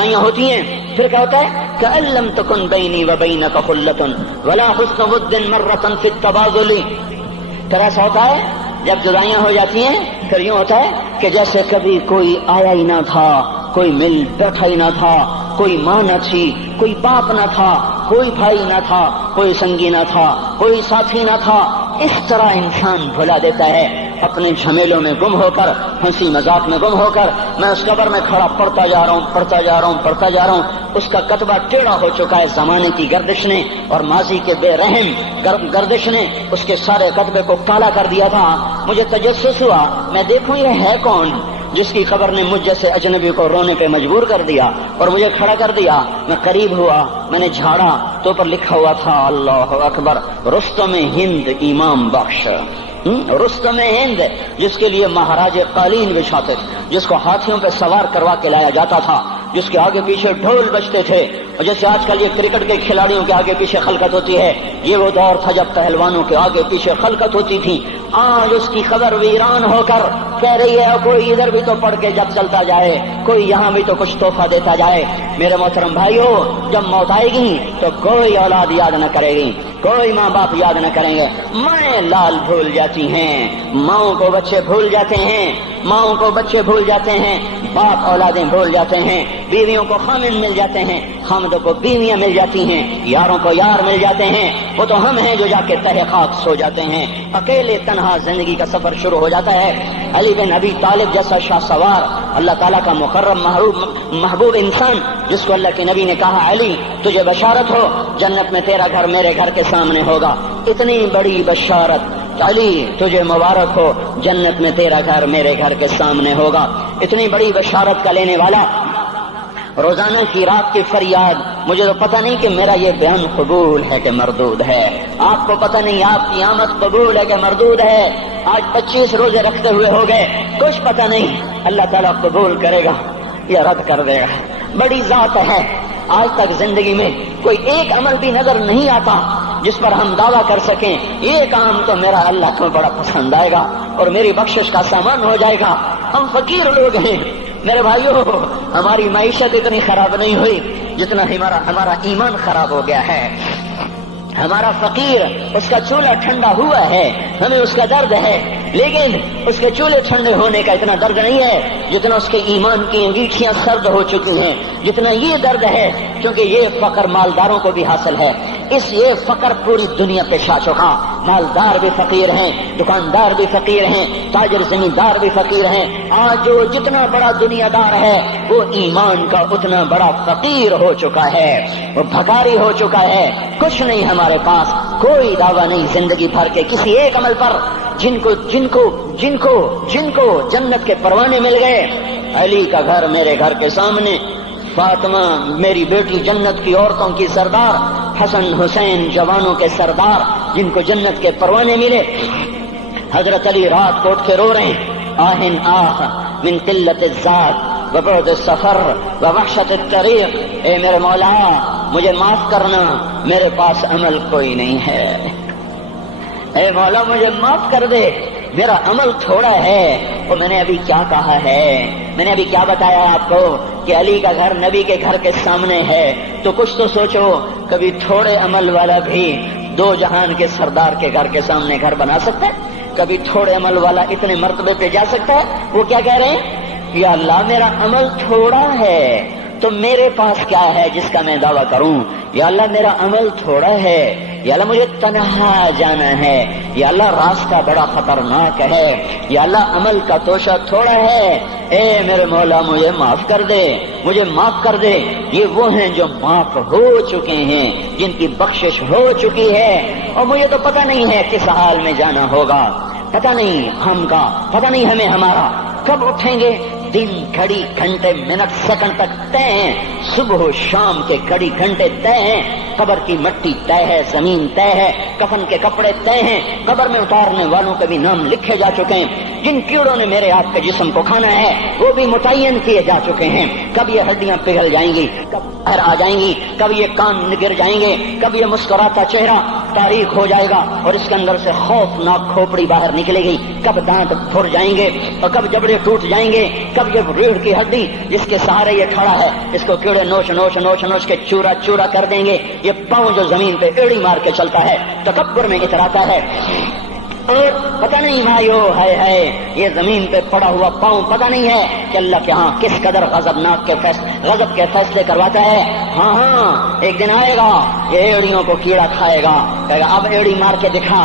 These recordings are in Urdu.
جدائیاں ہوتی ہیں پھر کیا ہوتا ہے کأن لم تکن بینی و بینک خلۃ ولا حسن ود مرۃ فی التباذل. پھر ایسا ہوتا ہے جب جدائیاں ہو جاتی ہیں پھر یوں ہوتا ہے کہ جیسے کبھی کوئی آیا ہی نہ تھا, کوئی مل بیٹھا ہی نہ تھا, کوئی ماں نہ تھی, کوئی باپ نہ تھا, کوئی بھائی نہ تھا, کوئی سنگی نہ تھا, کوئی ساتھی نہ تھا. اس طرح انسان بھلا دیتا ہے اپنے جھمیلوں میں گم ہو کر, ہنسی مذاق میں گم ہو کر. میں اس قبر میں کھڑا پڑھتا جا رہا ہوں. اس کا کتبہ ٹیڑھا ہو چکا ہے زمانے کی گردش نے اور ماضی کے بے رحم گردش نے اس کے سارے کتبے کو کالا کر دیا تھا. مجھے تجسس ہوا, میں دیکھوں یہ ہے کون جس کی خبر نے مجھ جیسے اجنبی کو رونے پہ مجبور کر دیا اور مجھے کھڑا کر دیا. میں قریب ہوا, میں نے جھاڑا تو پر لکھا ہوا تھا اللہ اکبر رستم ہند امام بخش. رستم ہند جس کے لیے مہاراج قالین بچھاتے, جس کو ہاتھیوں پہ سوار کروا کے لایا جاتا تھا, جس کے آگے پیچھے ڈھول بجتے تھے. اور جیسے آج کل یہ کرکٹ کے کھلاڑیوں کے آگے پیچھے خلقت ہوتی ہے, یہ وہ دور تھا جب پہلوانوں کے آگے پیچھے خلقت ہوتی تھی. آج اس کی خبر ویران ہو کر کہہ رہی ہے کوئی ادھر بھی تو پڑھ کے جب چلتا جائے, کوئی یہاں بھی تو کچھ تحفہ دیتا جائے. میرے محترم بھائیو, جب موت آئے گی تو کوئی اولاد یاد نہ کرے گی, کوئی ماں باپ یاد نہ کریں گے. مائیں لال بھول جاتی ہیں, ماؤں کو بچے بھول جاتے ہیں, ماؤں کو بچے بھول جاتے ہیں, باپ اولادیں بھول جاتے ہیں, بیویوں کو خامن مل جاتے ہیں, خامدوں کو بیویاں مل جاتی ہیں, یاروں کو یار مل جاتے ہیں. وہ تو ہم ہیں جو جا کے تہ خاک سو جاتے ہیں. اکیلے تنہا زندگی کا سفر شروع ہو جاتا ہے. علی بن ابی طالب جیسا شاہ سوار, اللہ تعالیٰ کا مکرم محبوب انسان, جس کو اللہ کے نبی نے کہا علی تجھے بشارت ہو جنت میں تیرا گھر میرے گھر کے سامنے ہوگا. اتنی بڑی بشارت علی تجھے مبارک ہو جنت میں تیرا گھر میرے گھر کے سامنے ہوگا. اتنی بڑی بشارت کا لینے والا روزانہ کی رات کی فریاد. مجھے تو پتہ نہیں کہ میرا یہ بیان قبول ہے کہ مردود ہے, آپ کو پتہ نہیں آپ کی آمد قبول ہے کہ مردود ہے. آج 25 روزے رکھتے ہوئے ہو گئے, کچھ پتہ نہیں اللہ تعالیٰ قبول کرے گا یا رد کر دے گا. بڑی ذات ہے. آج تک زندگی میں کوئی ایک عمل بھی نظر نہیں آتا جس پر ہم دعویٰ کر سکیں یہ کام تو میرا اللہ کو بڑا پسند آئے گا اور میری بخشش کا سامان ہو جائے گا. ہم فقیر لوگ ہیں میرے بھائیو, ہماری معیشت اتنی خراب نہیں ہوئی جتنا ہمارا ایمان خراب ہو گیا ہے. ہمارا فقیر اس کا چولہا ٹھنڈا ہوا ہے, ہمیں اس کا درد ہے, لیکن اس کے چولہے ٹھنڈے ہونے کا اتنا درد نہیں ہے جتنا اس کے ایمان کی انگیٹھیاں سرد ہو چکی ہیں, جتنا یہ درد ہے. کیونکہ یہ فقر مالداروں کو بھی حاصل ہے, یہ فقر پوری دنیا پہ چھا چکا. مالدار بھی فقیر ہیں, دکاندار بھی فقیر ہیں, تاجر زمیندار بھی فقیر ہیں. آج جو جتنا بڑا دنیا دار ہے وہ ایمان کا اتنا بڑا فقیر ہو چکا ہے, وہ بھکاری ہو چکا ہے. کچھ نہیں ہمارے پاس, کوئی دعویٰ نہیں زندگی بھر کے کسی ایک عمل پر. جن کو جنت کے پروانے مل گئے. علی کا گھر میرے گھر کے سامنے, فاطمہ میری بیٹی جنت کی عورتوں کی سردار, حسن حسین جوانوں کے سردار جن کو جنت کے پروانے ملے. حضرت علی رات کو اٹھ کے رو رہے ہیں, آہن آہ من قلت الذات وبعد السفر ووحشت الطریق. اے میرے مولا مجھے معاف کرنا, میرے پاس عمل کوئی نہیں ہے. اے مولا مجھے معاف کر دے, میرا عمل تھوڑا ہے. اور میں نے ابھی کیا کہا ہے, میں نے ابھی کیا بتایا آپ کو کہ علی کا گھر نبی کے گھر کے سامنے ہے. تو کچھ تو سوچو, کبھی تھوڑے عمل والا بھی دو جہان کے سردار کے گھر کے سامنے گھر بنا سکتا ہے؟ کبھی تھوڑے عمل والا اتنے مرتبے پہ جا سکتا ہے؟ وہ کیا کہہ رہے ہیں, یا اللہ میرا عمل تھوڑا ہے تو میرے پاس کیا ہے جس کا میں دعویٰ کروں. یا اللہ میرا عمل تھوڑا ہے, یا اللہ مجھے تنہا جانا ہے, یا اللہ راستہ بڑا خطرناک ہے, یا اللہ عمل کا توشہ تھوڑا ہے. اے میرے مولا مجھے معاف کر دے, مجھے معاف کر دے. یہ وہ ہیں جو معاف ہو چکے ہیں, جن کی بخشش ہو چکی ہے. اور مجھے تو پتہ نہیں ہے کس حال میں جانا ہوگا, پتہ نہیں ہم کا, پتہ نہیں ہمیں ہمارا کب اٹھیں گے. دن گھڑی گھنٹے منٹ سیکنڈ تک طے ہیں, صبح و شام کے گھڑی گھنٹے طے ہیں. قبر کی مٹی طے ہے, زمین طے ہے, کفن کے کپڑے طے ہیں, قبر میں اتارنے والوں کے بھی نام لکھے جا چکے ہیں. جن کیڑوں نے میرے آپ کے جسم کو کھانا ہے وہ بھی متعین کیے جا چکے ہیں. کب یہ ہڈیاں پگھل جائیں گی, کب باہر آ جائیں گی, کب یہ کان گر جائیں گے, کب یہ مسکراتا چہرہ تاریخ ہو جائے گا اور اس کے اندر سے خوفناک کھوپڑی باہر نکلے گی. کب دانت پھر جائیں گے اور کب جبڑے ٹوٹ جائیں گے, کب یہ ریڑھ کی ہڈی جس کے سہارے یہ کھڑا ہے اس کو کیڑے نوچ نوچ نوچ نوچ کے چورا چورا کر دیں گے. یہ پاؤں جو زمین پہ ایڑی مار کے چلتا ہے تکبر میں اتراتا ہے, اور پتہ نہیں بھائیو ہے یہ زمین پہ پڑا ہوا پاؤں پتہ نہیں ہے کہ اللہ کے ہاں کس قدر غضب کے فیصلے کرواتا ہے. ہاں ایک دن آئے گا یہ ایڑیوں کو کیڑا کھائے گا, کہے گا اب ایڑی مار کے دکھا,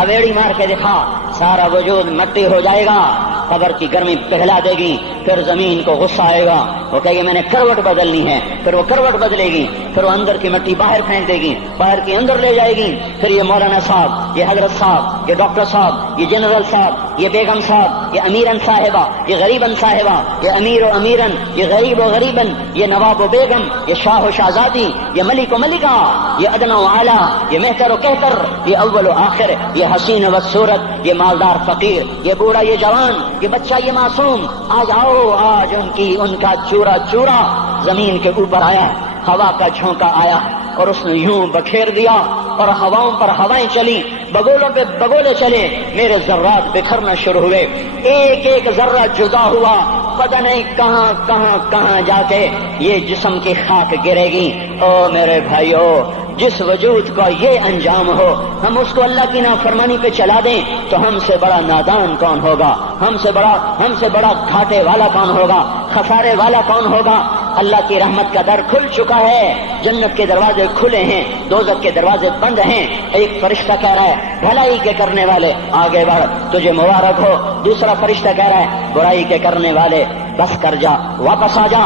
اب ایڑی مار کے دکھا. سارا وجود مٹی ہو جائے گا, قبر کی گرمی پگھلا دے گی. پھر زمین کو غصہ آئے گا, وہ کہے گی میں نے کروٹ بدلنی ہے. پھر وہ کروٹ بدلے گی, پھر وہ اندر کی مٹی باہر پھینک دے گی, باہر کی اندر لے جائے گی. پھر یہ مولانا صاحب, یہ حضرت صاحب, یہ ڈاکٹر صاحب, یہ جنرل صاحب, یہ بیگم صاحب, یہ امیرن صاحبہ, یہ غریبن صاحبہ, یہ امیر و امیرن, یہ غریب و غریبن, یہ نواب و بیگم, یہ شاہ و شہزادی, یہ ملک و ملکہ, یہ ادنا و اعلیٰ, یہ مہتر و کہتر, یہ اول و آخر, یہ حسین و صورت, یہ مالدار فقیر, یہ بوڑھا یہ جوان, یہ بچہ یہ معصوم. آج آؤ, آج ان کا چورا چورا زمین کے اوپر آیا, ہوا کا جھونکا آیا اور اس نے یوں بکھیر دیا اور ہواؤں پر ہوائیں چلی, بگولوں پہ بگولے چلے, میرے ذرات بکھرنا شروع ہوئے, ایک ایک ذرہ جدا ہوا, پتہ نہیں کہاں کہاں کہاں جا کے یہ جسم کی خاک گرے گی. او میرے بھائیو, جس وجود کا یہ انجام ہو, ہم اس کو اللہ کی نافرمانی پہ چلا دیں تو ہم سے بڑا نادان کون ہوگا, ہم سے بڑا گھاٹے والا کون ہوگا, خسارے والا کون ہوگا. اللہ کی رحمت کا در کھل چکا ہے, جنت کے دروازے کھلے ہیں, دوزخ کے دروازے بند ہیں. ایک فرشتہ کہہ رہا ہے بھلائی کے کرنے والے آگے بڑھ, تجھے مبارک ہو. دوسرا فرشتہ کہہ رہا ہے برائی کے کرنے والے بس کر جا, واپس آ جا.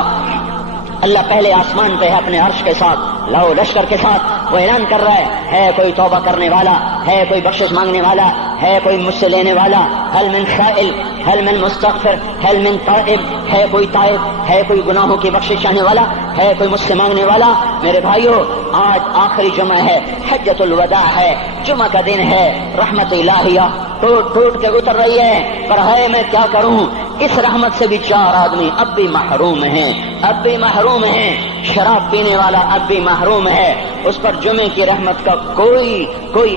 اللہ پہلے آسمان پہ ہے اپنے عرش کے ساتھ, لاؤ لشکر کے ساتھ, وہ اعلان کر رہا ہے کوئی توبہ کرنے والا, ہے کوئی بخشش مانگنے والا, ہے کوئی مجھ سے لینے والا, هل من سائل, هل من مستغفر, هل من تائب, ہے کوئی تائب, ہے کوئی گناہوں کی بخشش چاہنے والا, ہے کوئی مجھ سے مانگنے والا. میرے بھائیو, آج آخری جمعہ ہے, حجۃ الوداع ہے, جمعہ کا دن ہے, رحمت الہیہ ٹوٹ ٹوٹ کے اتر رہی ہے. پر ہے میں کیا کروں, اس رحمت سے بھی 4 آدمی اب بھی محروم ہیں, شراب پینے والا اب بھی محروم ہے, اس پر جمعے کی رحمت کا کوئی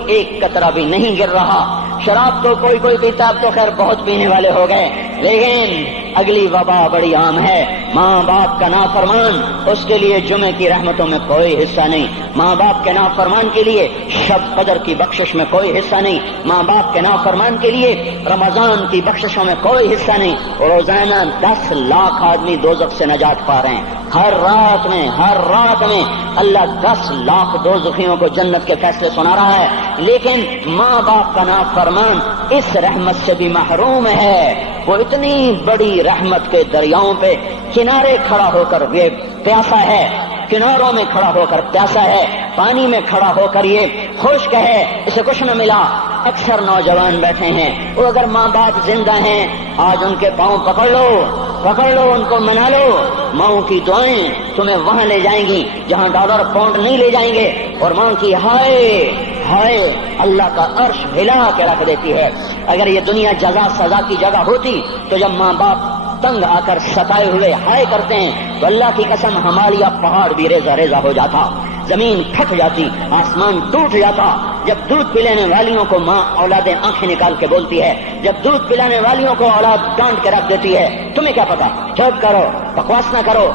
ایک قطرہ بھی نہیں گر رہا. شراب تو کوئی پیتا, اب تو خیر بہت پینے والے ہو گئے, لیکن اگلی وبا بڑی عام ہے, ماں باپ کا نافرمان, اس کے لیے جمعے کی رحمتوں میں کوئی حصہ نہیں. ماں باپ کے نافرمان کے لیے شب قدر کی بخشش میں کوئی حصہ نہیں. ماں باپ کے نافرمان کے لیے رمضان کی بخششوں میں کوئی حصہ نہیں. روزانہ 10 لاکھ آدمی دوزخ سے نجات پا رہے ہیں. ہر رات میں اللہ 10 لاکھ دوزخیوں کو جنت کے فیصلے سنا رہا ہے. لیکن ماں باپ کا نافرمان اس رحمت سے بھی محروم ہے. وہ اتنی بڑی رحمت کے دریاؤں پہ کنارے کھڑا ہو کر یہ پیاسا ہے, کناروں میں کھڑا ہو کر پیاسا ہے, پانی میں کھڑا ہو کر یہ خشک ہے, اسے کچھ نہ ملا. اکثر نوجوان بیٹھے ہیں, وہ اگر ماں باپ زندہ ہیں آج ان کے پاؤں پکڑ لو, ان کو منا لو. ماں کی دعائیں تمہیں وہاں لے جائیں گی جہاں ڈالر پاؤنڈ نہیں لے جائیں گے, اور ماں کی ہائے اللہ کا عرش ہلا کے رکھ دیتی ہے. اگر یہ دنیا جزا سزا کی جگہ ہوتی تو جب ماں باپ تنگ آ کر ستائے ہوئے ہائے کرتے ہیں تو اللہ کی قسم ہمارا پہاڑ بھی ریزہ ریزہ ہو جاتا, زمین پھٹ جاتی, آسمان ٹوٹ جاتا. جب دودھ پلانے والیوں کو ماں اولادیں آنکھیں نکال کے بولتی ہے, جب دودھ پلانے والیوں کو اولاد ڈانٹ کے رکھ دیتی ہے, تمہیں کیا پتا, چپ کرو, بکواس نہ کرو.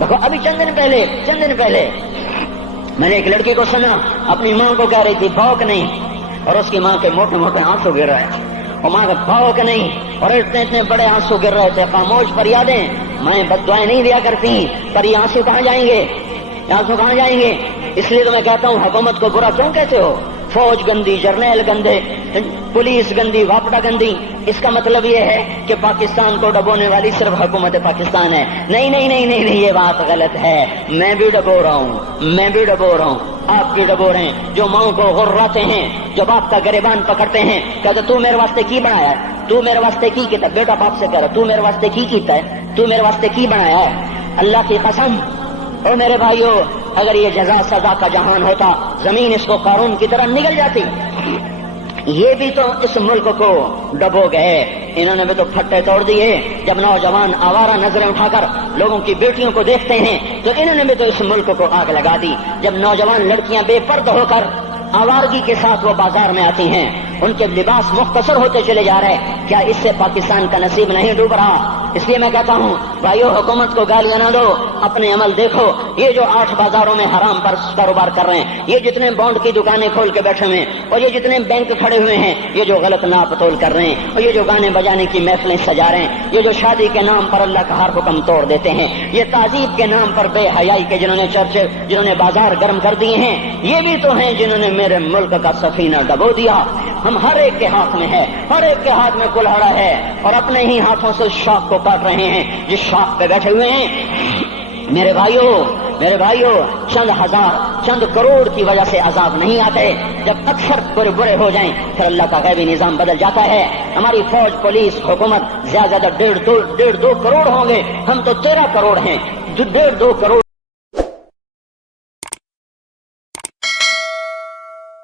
دیکھو ابھی چند دن پہلے میں نے ایک لڑکی کو سنا, اپنی ماں کو کہہ رہی تھی بھوک نہیں, اور اس کی ماں کے موٹے موٹے آنسو گر رہے ہیں, اور ماں کا بھوک نہیں, اور اتنے بڑے آنسو گر رہے تھے. خاموش فریادیں, میں بد دعائیں نہیں دیا کرتی, پر یہ آنسو کہاں جائیں گے. اس لیے تو میں کہتا ہوں حکومت کو برا کیوں کہتے ہو. فوج گندی, جرنیل گندے, پولیس گندی, واپڈا گندی. اس کا مطلب یہ ہے کہ پاکستان کو ڈبونے والی صرف حکومت پاکستان ہے. نہیں, یہ بات غلط ہے. میں بھی ڈبو رہا ہوں, آپ کی ڈبو رہے ہیں جو ماں کو غراتے ہیں, جو باپ کا گریبان پکڑتے ہیں, کہتے تو میرے واسطے کی بنایا ہے, تو میرے واسطے کی کیتا. بیٹا باپ سے کہہ رہا تو میرے واسطے کی کیتا ہے, تو میرے واسطے کی بنایا ہے. اللہ کی قسم, اور میرے بھائیو, اگر یہ جزا سزا کا جہان ہوتا زمین اس کو قارون کی طرح نگل جاتی. یہ بھی تو اس ملک کو ڈبو گئے, انہوں نے بھی تو پھٹے توڑ دیے. جب نوجوان آوارہ نظریں اٹھا کر لوگوں کی بیٹیوں کو دیکھتے ہیں تو انہوں نے بھی تو اس ملک کو آگ لگا دی. جب نوجوان لڑکیاں بے پرد ہو کر آوارگی کے ساتھ وہ بازار میں آتی ہیں، ان کے لباس مختصر ہوتے چلے جا رہے ہیں، کیا اس سے پاکستان کا نصیب نہیں ڈوب رہا؟ اس لیے میں کہتا ہوں بھائیو، حکومت کو گالیاں نہ دو، اپنے عمل دیکھو۔ یہ جو 8 بازاروں میں حرام پر کاروبار کر رہے ہیں، یہ جتنے بانڈ کی دکانیں کھول کے بیٹھے ہوئے ہیں، اور یہ جتنے بینک کھڑے ہوئے ہیں، یہ جو غلط ناپ تول کر رہے ہیں، اور یہ جو گانے بجانے کی محفلیں سجا رہے ہیں، یہ جو شادی کے نام پر اللہ کا ہر حکم توڑ دیتے ہیں، یہ تعذیب کے نام پر بے حیائی کے جنہوں نے بازار گرم کر دیے ہیں، یہ بھی تو ہیں جنہوں نے میرے ملک کا سفینہ ڈبو دیا۔ ہم ہر ایک کے ہاتھ میں ہے، ہر ایک کے ہاتھ میں کلہاڑا ہے، اور اپنے ہی ہاتھوں سے شاخ کو کاٹ رہے ہیں جس شاخ پہ بیٹھے ہوئے ہیں۔ میرے بھائیوں، چند ہزار چند کروڑ کی وجہ سے عذاب نہیں آتے، جب اکثر برے ہو جائیں پھر اللہ کا غیبی نظام بدل جاتا ہے۔ ہماری فوج، پولیس، حکومت زیادہ 1.5 2 کروڑ ہوں گے، ہم تو 13 کروڑ ہیں، 1.5 2 کروڑ